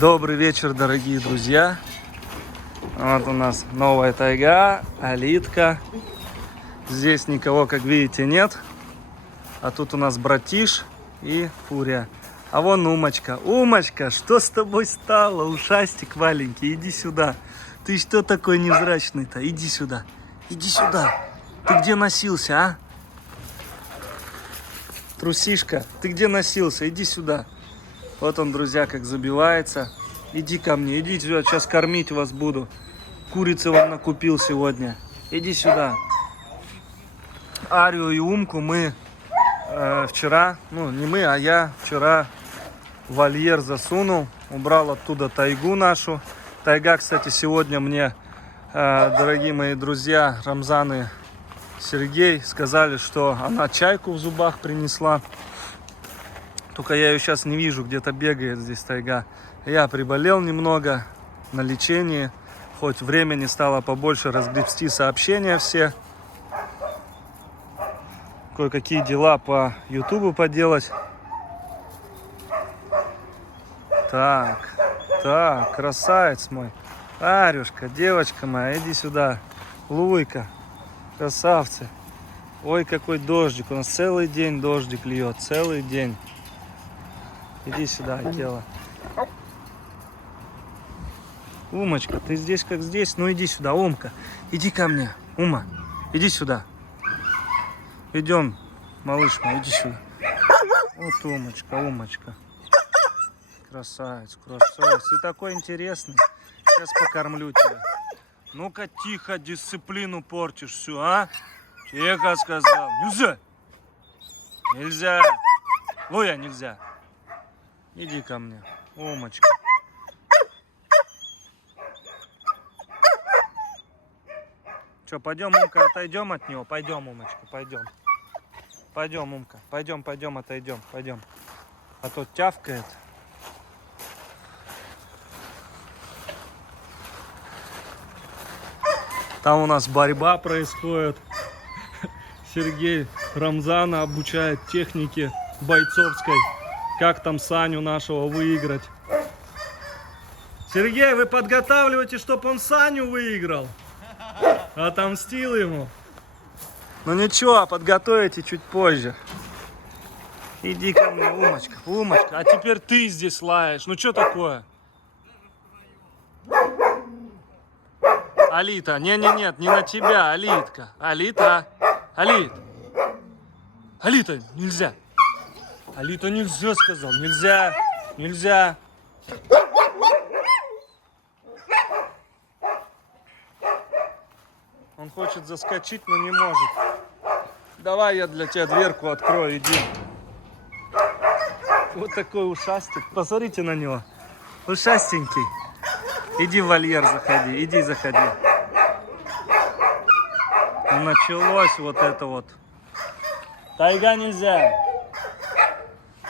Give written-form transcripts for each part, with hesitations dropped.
Добрый вечер, дорогие друзья. Вот у нас новая тайга, Алитка. Здесь никого, как видите, нет. А тут у нас братиш и Фурия. А вон Умочка. Умочка, что с тобой стало? Ушастик маленький, иди сюда. Ты что такой невзрачный-то? Иди сюда. Иди сюда. Ты где носился, а? Трусишка, ты где носился? Иди сюда. Вот он, друзья, как забивается. Иди ко мне, иди сюда, сейчас кормить вас буду. Курицы вам накупил сегодня. Иди сюда. Арию и Умку мы вчера, не мы, а я вчера в вольер засунул. Убрал оттуда тайгу нашу. Тайга, кстати, сегодня мне, дорогие мои друзья, Рамзан и Сергей, сказали, что она чайку в зубах принесла. Только я ее сейчас не вижу, где-то бегает здесь тайга. Я приболел немного на лечении. Хоть времени стало побольше разгребсти сообщения все. Кое-какие дела по ютубу поделать. Так, красавец мой. Арюшка, девочка моя, иди сюда. Луйка, красавцы. Ой, какой дождик. У нас целый день дождик льет, целый день. Иди сюда, тело. Умочка, ты здесь как здесь? Ну иди сюда, Умка. Иди ко мне. Ума, иди сюда. Идем, малыш мой, иди сюда. Вот Умочка. Красавец. Ты такой интересный. Сейчас покормлю тебя. Ну-ка, тихо, дисциплину портишь всю, а? Тихо, сказал. Нельзя. Луя, нельзя. Иди ко мне, Умочка. Че, пойдем, Умка, отойдем от него? Пойдем, Умочка, пойдем. Пойдем, Умка, пойдем, отойдем, пойдем. А то тявкает. Там у нас борьба происходит. Сергей Рамзана обучает технике бойцовской. Как там Саню нашего выиграть? Сергей, вы подготавливаете, чтобы он Саню выиграл? Отомстил ему? Ну ничего, подготовите чуть позже. Иди ко мне, Умочка. А теперь ты здесь лаешь. Ну что такое? Алита, нет, не на тебя, Алитка. Алита. Алита, нельзя. Алита, нельзя, сказал. Нельзя. Он хочет заскочить, но не может. Давай я для тебя дверку открою, иди. Вот такой ушастик. Посмотрите на него. Ушастенький. Иди в вольер заходи. Началось вот это вот. Тайга, нельзя.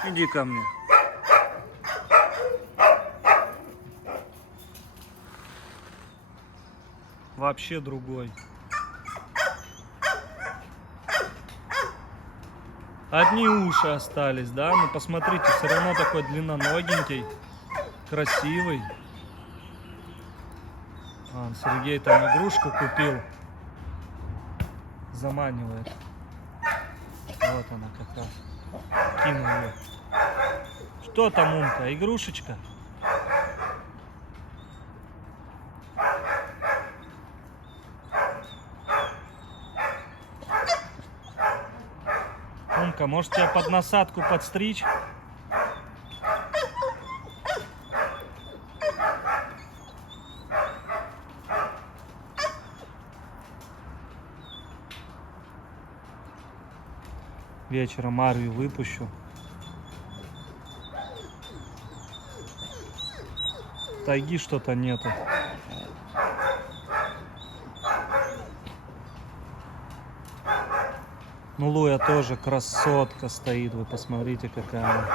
Иди ко мне. Вообще другой. Одни уши остались, да? Ну посмотрите, все равно такой длинноногенький, красивый. Сергей там игрушку купил. Заманивает. Вот она как раз. Кинул ее. Что там, Умка? Игрушечка? Умка, может тебя под насадку подстричь? Вечером Арию выпущу. Тайги что-то нету. Ну, Луя тоже красотка стоит. Вы посмотрите, какая она.